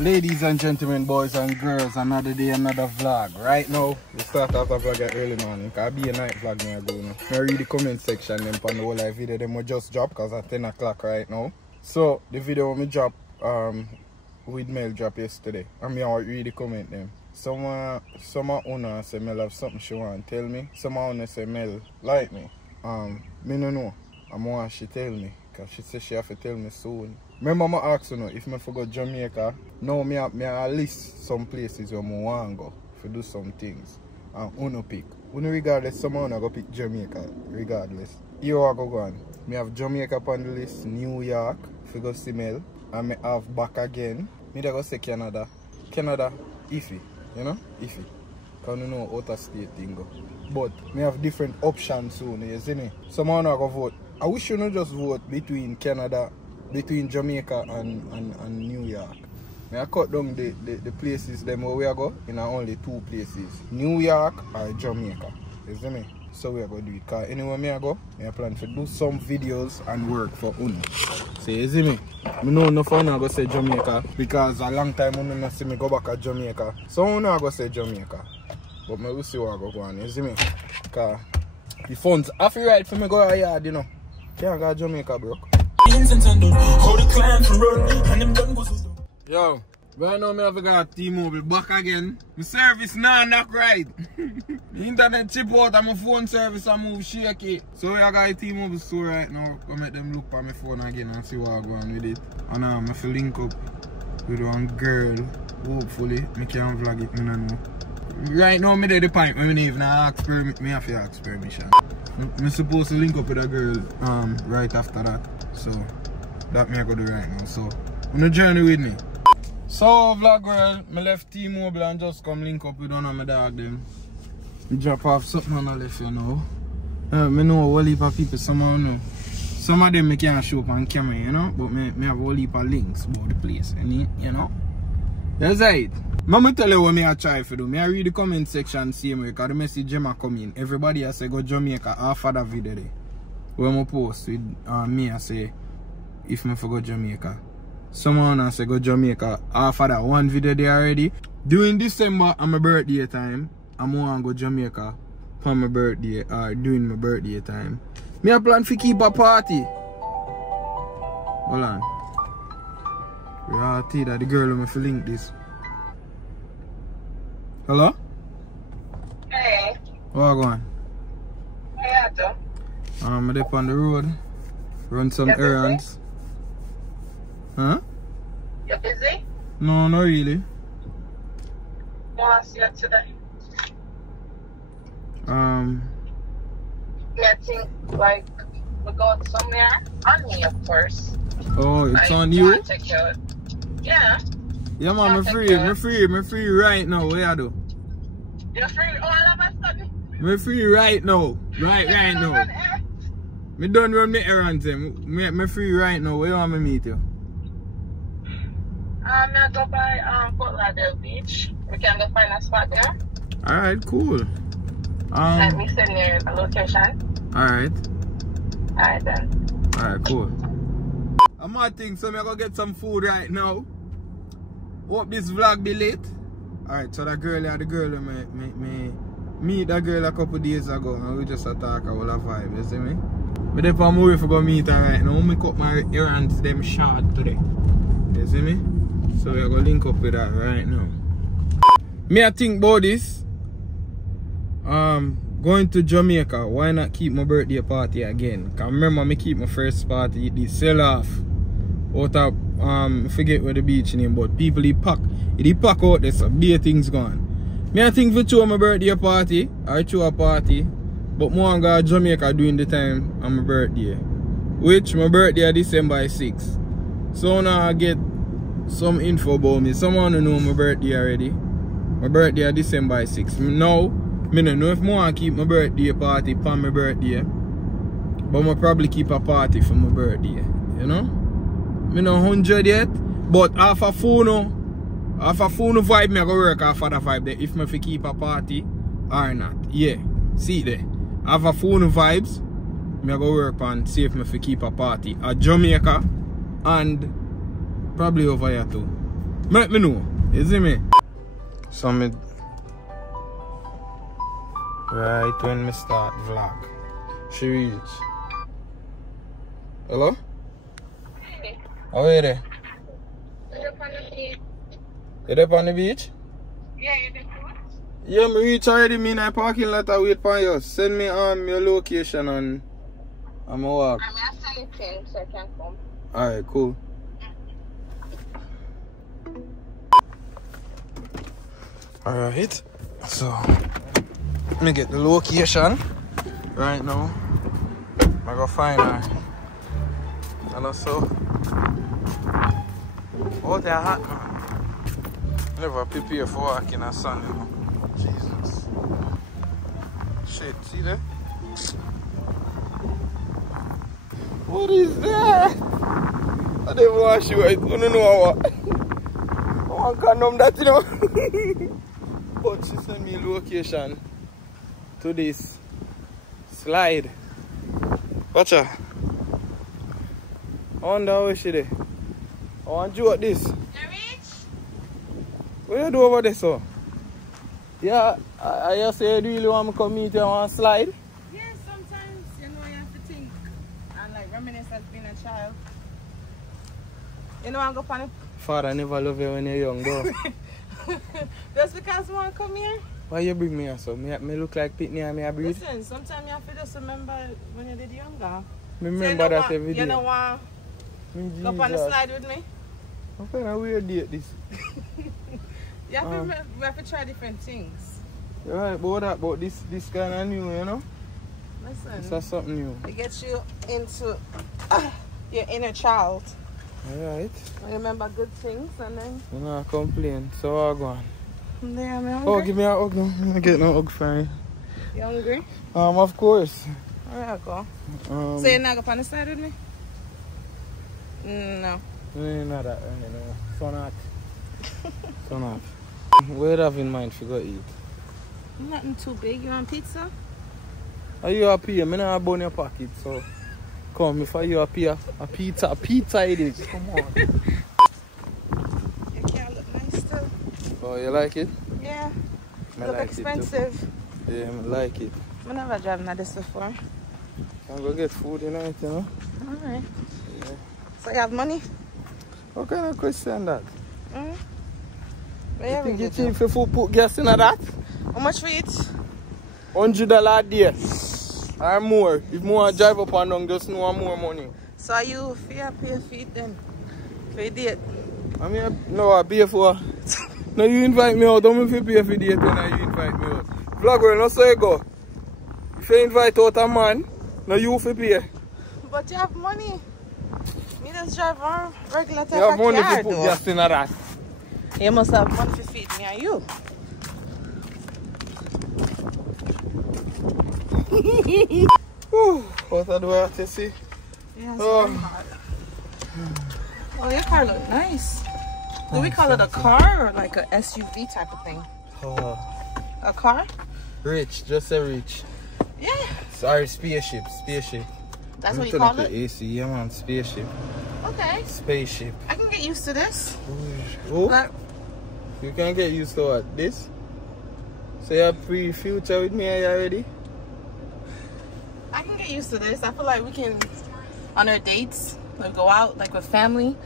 Ladies and gentlemen, boys and girls, another day, another vlog. Right now, we start off the vlog at early morning. It can be a night vlog now. I read the comment section them on the whole live video. Them will just drop because it's 10 o'clock right now. So the video we drop with mail drop yesterday. And me I read the comment them. Some owner say Mel have something she want tell me. Some owner say Mel like me. Me no know. I'm want she tell me. Cause she said she have to tell me soon. Remember I asked you if I forgot Jamaica. Now I list some places where I want to go to do some things. And uno pick. Regardless, someone go pick Jamaica. Regardless. Here I go on. I have Jamaica on the list, New York, for go see Mel. And I have back again. I go say Canada. Canada, iffy. You know? Iffy. Because you know out of state thing go. But I have different options soon, you see me? Someone go vote. I wish you not just vote between Canada, between Jamaica and New York. I cut down the places them where we are go in only two places. New York or Jamaica. You see me? So we are going to do it. Because anywhere I go, I plan to do some videos and work for Uno. So you see me? I know enough Uno go say Jamaica because a long time Uno not see me go back to Jamaica. So Uno go say Jamaica. But I will see what I go on. You see me? Because the funds have to right for me go to yard, you know. Can't go to Jamaica, bro. Yo, right now I have got T-Mobile back again. My service now not right. The internet chip out and my phone service I move shaky. So I got a T-Mobile store right now. Come make them look at my phone again and see what I go on with it. And I'm going to link up with one girl. Hopefully I can vlog it, I don't know. Right now I'm at the point where I even ask permission. I have to ask permission. I'm supposed to link up with a girl right after that. So that me I go do right now. So on the journey with me. So vlog girl, I left T-Mobile and just come link up with one of my dog them. Drop off something on the left, you know. I know a whole heap of people somehow know. Some of them I can't show up on camera, you know, but I have a whole heap of links about the place, you know. That's right. Mama tell you what I try to do. I read the comment section same way because the message Gemma come in. Everybody I say go Jamaica after that video there. When I post with me I say if I forgot Jamaica. Someone I say go Jamaica after that one video there already. During December and my birthday time, I'm going to go Jamaica for my birthday or during my birthday time. Me I plan to keep a party. Hold on. Reality that the girl who me link this. Hello? Hey. What going? Hey, Otto. I'm up on the road. Run some errands. Huh? You busy? No, not really. Want to see you today? I think like we go somewhere on me, of course. Oh, it's on you? Take you out. Yeah. Yeah, man, I'm free right now. What you do? You're free all of a sudden? I'm free right now. Right now. Me done run my errands. I'm free right now. Where you want me to meet you? I'm gonna go by Fort Lauderdale Beach. We can go find a spot there. Alright, cool. Let me send you a location. Alright. Alright then. Alright, cool. I'm gonna think so I'm gonna get some food right now. Hope this vlog be late. Alright, so that girl the girl me meet that girl a couple days ago and we just talk a whole vibe, you see me? But if I'm moving to go meet her right now, I cut my errands them short today. You see me? So we're gonna link up with that right now. Me I think about this. Going to Jamaica, why not keep my birthday party again? Cause remember me keep my first party, the sell off out of I forget where the beach name, but people they pack out there, so beer things gone. Me I think for two my birthday party, or two a party, but more I'm going to Jamaica during the time of my birthday. Which my birthday is December 6th. So now I get some info about me. Someone know my birthday already. My birthday is December 6th. Now, I don't know if I want to keep my birthday party for my birthday. But I probably keep a party for my birthday. You know? I not 100 yet. But half a phone vibe, I go work half of the vibe there. If I keep a party or not. Yeah. See there. Half a phone vibes. I go work on see if I keep a party at Jamaica and probably over here too. Make me know. You see me? So me right when me start vlog. She reach. Hello? Hey, How are you there? you're up on the beach. You there on the beach? Yeah, you're the food. Yeah, me reach already. Me in the parking lot. I wait for you. Send me your location and I'm gonna walk. I'm asking you so I can come. Alright, cool. Alright, so let me get the location right now. I go find her. And also, oh, they're hot, man. Never prepare for walking in the sun, you know. Jesus. Shit, see that? What is that? I didn't want to show it. I don't know what. I want to condom that, you know. But she sent me a location to this slide. Watch her. I wonder how she there. I want you at this. You reach? What you do over there, so? Yeah, I just say you really want me to come meet you on a slide? Yeah, sometimes, you know, you have to think and like reminisce as being a child. You know, I go on it. Father never love you when you're young, though. Just because you want to come here? Why you bring me here, so? Me look like Pitney and me I breathe? Listen, sometimes you have to just remember when you did younger. Me remember that every day. You know what? Go up on the slide with me? What kind of weird date this? You have to remember, we have to try different things. You're right, but what about this kind of new, you know? Listen, This is something new. it gets you into your inner child. Alright. Remember good things and then... You know, I complain, so I'll go on. Yeah, I'm hungry. Oh, give me a hug now. I'm not getting no hug for you. You hungry? Of course. Alright, go. So you're not going on the slide with me? No. No, that, you know. So not. So not. What do you have in mind if you go eat? Nothing too big. You want pizza? Are you happy? I'm not bone your pocket, so come if you happy, a pizza it is. Come on. Your car look nice too. Oh, you like it? Yeah. I Look like expensive. It too. Yeah, I like it. I never driven like this before. Can go get food tonight, you know? Alright. Yeah. So you have money? What kind of question that? Mm. You think it's cheap if you put gas in that? How much for it? $100 a day. Or more. If more drive up and down, just know more money. So are you fair pay for it then? For a date? I mean, no, I pay for. No, you invite me out. Don't me pay for date when you invite me out. Vlog, well, not so you go. If you invite out a man, no, you for pay. But you have money. Me just drive on regular type You have of money car to put though. gas in that. You must have money to feed me and you. What do I have to see? Yeah, Oh. Oh, your car look nice. Do we call it a car or like a SUV type of thing? Oh. A car? Rich, just say rich. Yeah. Sorry, spaceship. That's what you call the it? AC, yeah man, spaceship. Okay. Spaceship. I can get used to this. Oh, But you can get used to what? This? So you're pre-future with me already? I can get used to this. I feel like we can, on our dates, like go out like with family.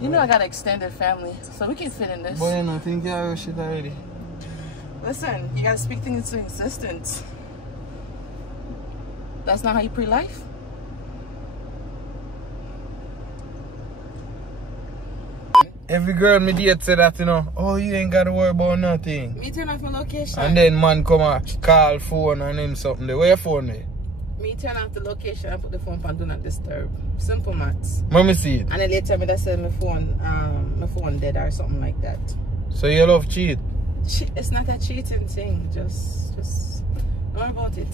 You know I got an extended family, so we can fit in this. Boy, I think you're shit already. Listen, you gotta speak things into existence. That's not how you pre-life? Every girl me date say that, you know, oh, you ain't gotta worry about nothing. Me turn off my location. And then man come and call phone and him something. Where your phone there? Me turn off the location and put the phone on do not disturb. Simple maths. Let me see it. And then later me that said my phone dead or something like that. So you love cheat? It's not a cheating thing. Just don't worry about it.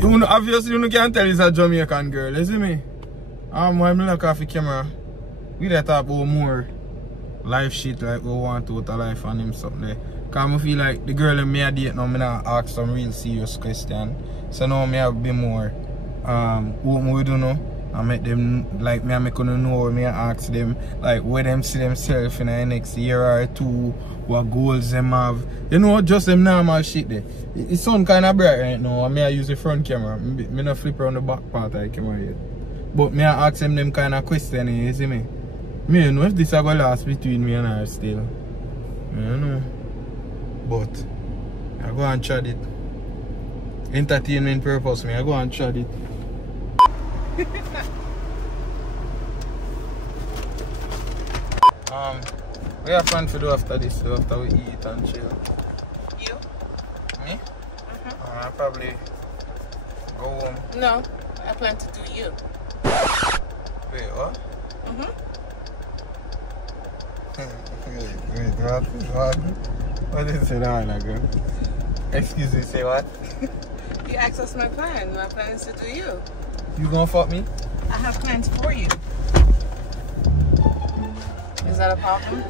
You know, obviously you can't tell it's a Jamaican girl, you see me? When I look off the camera, we dey talk about more life shit like we want to with a life and him something there. Cause I feel like the girl in me a date now, I not ask some real serious question. So now I have to be more open with you know. I make them, like me, I make them know, me I ask them, like, where them see themselves in the next year or two, what goals them have. You know, just them normal shit there. It's sun kind of bright right now, and me I use the front camera. Me not flip around the back part of the camera yet. But me I ask them kind of questions, you see me? Me don't know if this is going to last between me and her still. I don't know. But, I go and try it. Entertainment purpose, me I go and try it. We have fun to do after this, so after we eat and chill. You? Me? I'll probably go home. No, I plan to do you. Wait, what? Wait, what? What did you say now, girl? Excuse me, say what? You asked us my plan. My plan is to do you. You gonna fuck me? I have plans for you. Is that a problem?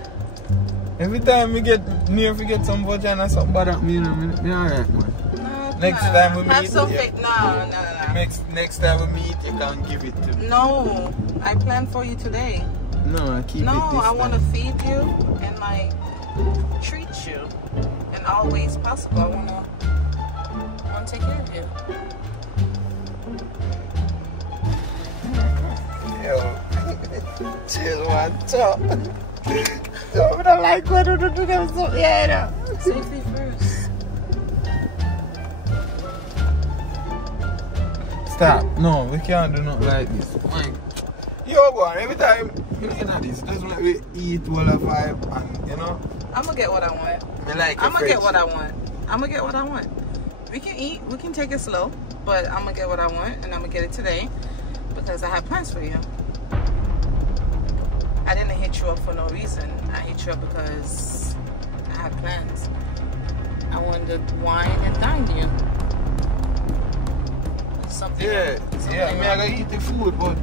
Every time we get near, we get some vagina, something bad at me, you know, me alright, man. No, Next time we meet, have some faith. No. Next time we meet, you can give it to me. No, I planned for you today. No, I keep it this No, I want to time. feed you and like treat you in all ways possible. I want to take care of you. Yo, chill one top. I don't like when you do them so yeah. Safety first. Stop. No, we can't do nothing like this. Like, yo, go on. Every time you look at this, that's when we eat all the vibe and, you know. I'm going to get what I want. Me like I'm going to get what I want. I'm going to get what I want. We can eat. We can take it slow. But I'm going to get what I want. And I'm going to get it today. Because I have plans for you. I didn't hit you up for no reason. I hit you up because I have plans. I wanted to wine and dine you. Something. Yeah, me I gotta eat the food, but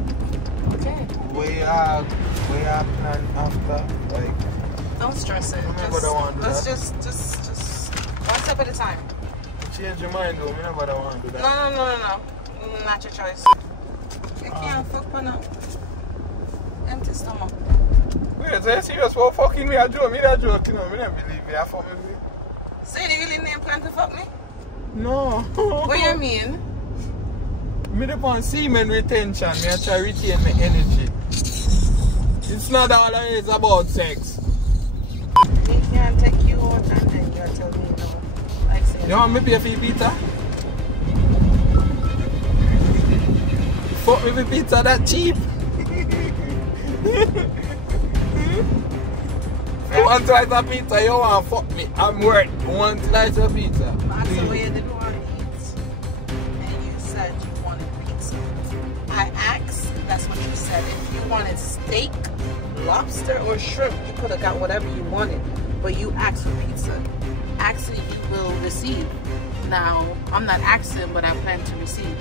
Okay. we are plan after, like. Don't stress it. Let's just one step at a time. Change your mind though, me never want to do that. No. Not your choice. You can't fuck one up. Empty stomach. Wait, so you serious for fucking me? I joke, me that joke, you know, me don't believe me, I fuck with me. So you really didn't plan to fuck me? No. What you mean? Me depend on semen retention, me I try to retain my energy. It's not all it is about sex. We can't take you out and then you're telling me no. Like saying, You want me to pay for your pizza? Fuck me for pizza that cheap. One slice of pizza, you want to fuck me. I'm worth one slice of pizza. that's the way you didn't want to eat. And you said you wanted pizza. I asked, that's what you said. If you wanted steak, lobster, or shrimp, you could have got whatever you wanted. But you asked for pizza. Asking, you will receive. Now, I'm not asking, but I plan to receive.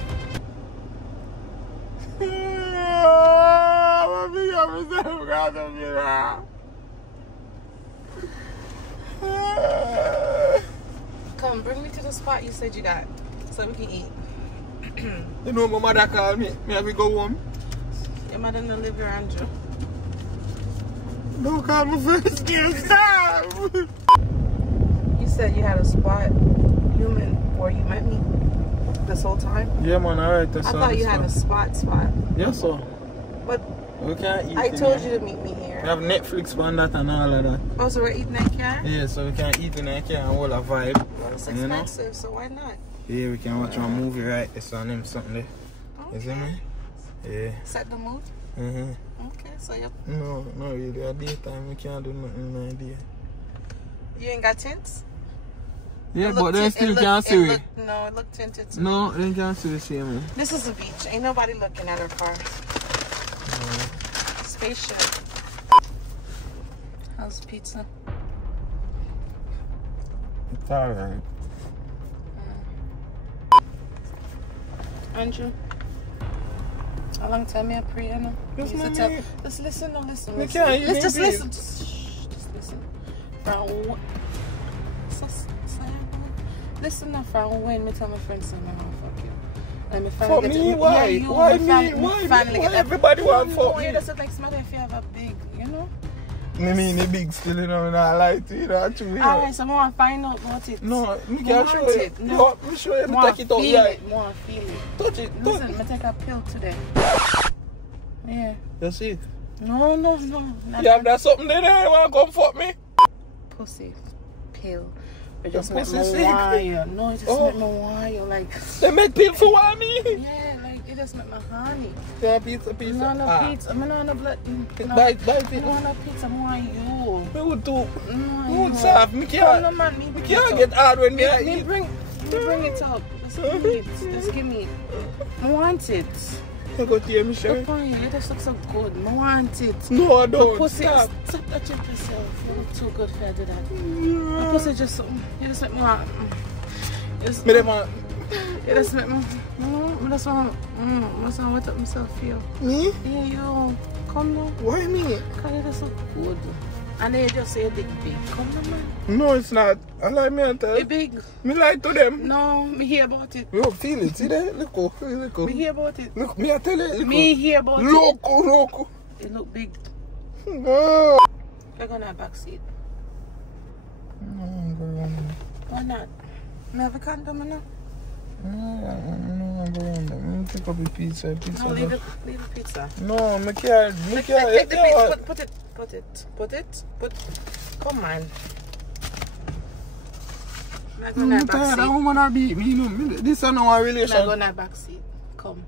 Come, bring me to the spot you said you got, so we can eat. You know my mother called me. Me have to go home. Your mother don't live around you. Don't call me first game. Stop! You said you had a spot, human, where you met me this whole time? Yeah, man, alright. I thought you had a spot. Yes, sir. But we can't eat. I told you to meet me here. We have Netflix on that and all of that. Oh, so we're eating that car? Yeah, so we can eat in that car and all a vibe. Well, it's you know? expensive, so why not? Yeah, we can watch one movie right this on him something there. Okay. You see me? Yeah. Set the mood? Okay, so you No, not really. At daytime, we can't do nothing in the day. you ain't got tints? Yeah, It but look they tin- still it look- can't it see look- it. No, it looked tinted to No, me. they can't see the same. This is a beach. Ain't nobody looking at our car. Spaceship. How's pizza? It's alright. Andrew? How long time you pray, Anna? Yes, You used to mommy. Just listen, no listen. We Listen. can't even Let's just be- listen. Just listen. From listen now, from when me tell my friends say I want to fuck you. For me? Why? Why me? Why everybody want for me? You just like smart if you have a big, you know? I mean, the big still, you know, I like to, you know, actually. Alright, so I want to find out about it. No, me can't show you. No, me show you, me take it out, right? More feel it. Touch it, touch Listen, me take a pill today. Yeah. You see? No. You have that something there, you want to come fuck me? Pussy pill. It just Your make me pussy wire. No, it just make me wire. Like, they make pill for what me? yeah, like, it just make me honey. Yeah, pizza. No, pizza. I'm not no blood. Buy it. No, pizza. I want you. Me would do. No, Me would serve. Me can't. No, man, Me can't get hard when me eat. Bring it up. Just give me it. Just give me it. I want it. You go to your shirt. Look on you. You just look so good. I want it. No, I don't. Pussy, Stop. Stop touching yourself. You look too good for you to do that. My pussy just, you just make me want. You just make me. I just want to wet up myself here. Me? Yeah, you. Come now. Why me? Because you just look good. And then you just say dick big. Come now, man. No, it's not. I like me and tell. It big. Me like to them. No, me hear about it. You feel it, see there? Look. Me hear about it. Look, me I tell you. Me hear about it. Look. It look big. No. You're gonna have backseat. No, girl. Why not? Me have a condom now. No, girl. Let me pick up the pizza. No, leave the pizza. No, me can't. Take the pizza. Put it. Come on. I'm gonna have that backseat. woman beat me, you know. This is not our relation. I'm gonna have backseat. Come.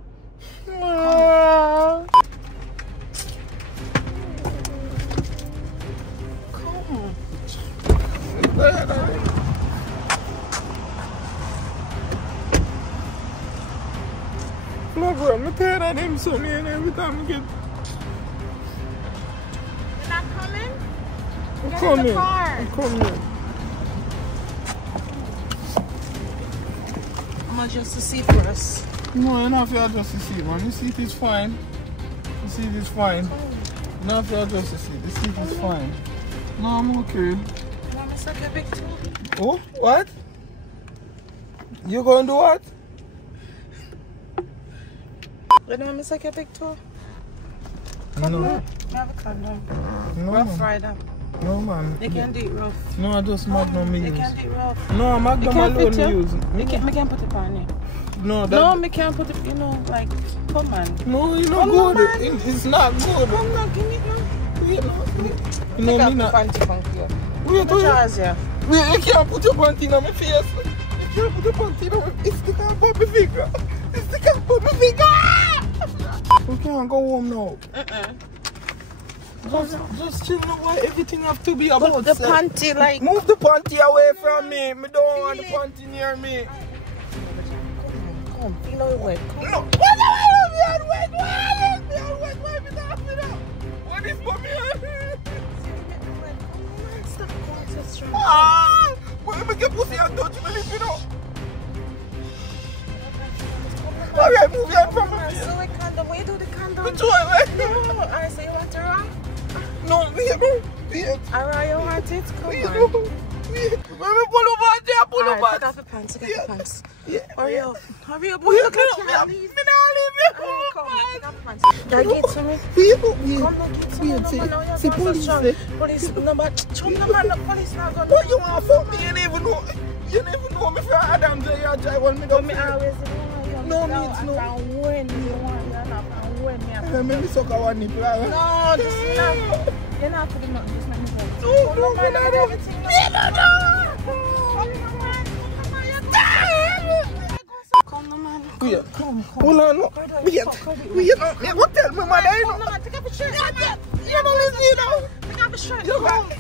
Look, bro, I'm tired of them Sunny and every time I get. You're not coming? I'm Get in the car. I'm coming. I'm gonna just to see for us. No, you're not fair just to see, man. The seat is fine. The seat is fine. Not fair just to see. The seat is fine. No, I'm okay. You want me to suck your big toe? Oh, what? You gonna do what? You don't want me to suck your big toe? No. I have a condom. No, Rough man. rider. No, man. They can't do it rough. No, I just Magnum me They use. can't do it rough. No, Magnum alone me use. Me can't put it on you. No, that. No, me can't put it, you know, like, come on. No, you know Come on, good. man. It's not good. Come on, give me it now. You know, Take me off the not. panty from here. Wait, The trousers, yeah. wait, you can't put your panty on my face. You can't put your panty on my face. It's the can't put my finger. It's the can't put my finger. We can't go home now. Just chill now. Why everything have to be about The sex? panty, like. Move the panty away from me. Me don't want the panty near me. Come, feel how it wet. Come. No. Wait. What is for me? Stop going so strong. Ah! Why make your pussy and touch me lip, you know? Alright, move your hand from me. So we condom. Where you do the condom? Me too, right? No. Alright, so you want to run? No, wait. Alright, you want it? Come Wait, on. no. Wait. Let me pull over there, pull Alright, over. take off the pants, take off the pants. Yeah. Hurry up. Hurry up. Wait, You look like no, you me can't not leave. leave you. Alright, come. Take off the pants. Can I get to me? Wait. Come back into me. No, man, now See, you're going so strong. police. Police, no, but chum, no, man, the police not going to. What you want to fuck me? You never know. You never know me for Adam J. You try one me But down. me always No needs, no. I can win. You want, you're not going to win. Let me suck a one nipple. No, just not. You're not putting up. Just let me go. No, man, no, everything. Come on, man. Wait. Come. Hold on, no. Wait. What tell me, man? I know. Come on, take off your shirt. You know, listen, you know. Take off your shirt. You Come.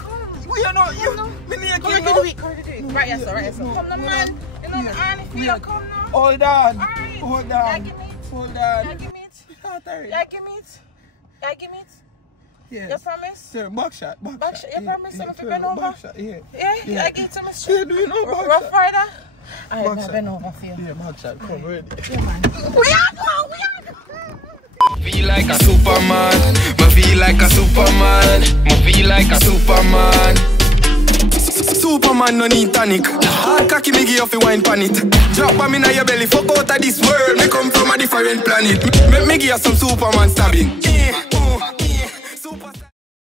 You know, you. Me need Come you on, know. do it. Right, yes, sir, right, yes, sir. Come on, man. You know, Annie, feel come now. Hold on. Alright. Hold Yeah, on. give me it. Hold Yeah, on. give me it. Sorry. Yeah, give me it. Yeah, give me it. Yes. You promise? Sir, backshot. Backshot. You promise Yeah, me to sir, bend over? backshot, yeah. Yeah, Yeah. I give it to me Yeah, straight. do you know Rough backshot? rider. Alright, Backshot. now bend over for you. Yeah, backshot. Come ready. Yeah, man. We are go. Feel like a Superman, me feel like a Superman, me feel like a Superman. Superman no need tonic. Hard cocky me give you wine pan it. Drop bomb in your belly, fuck out of this world. Me come from a different planet. Make me give you some Superman stabbing.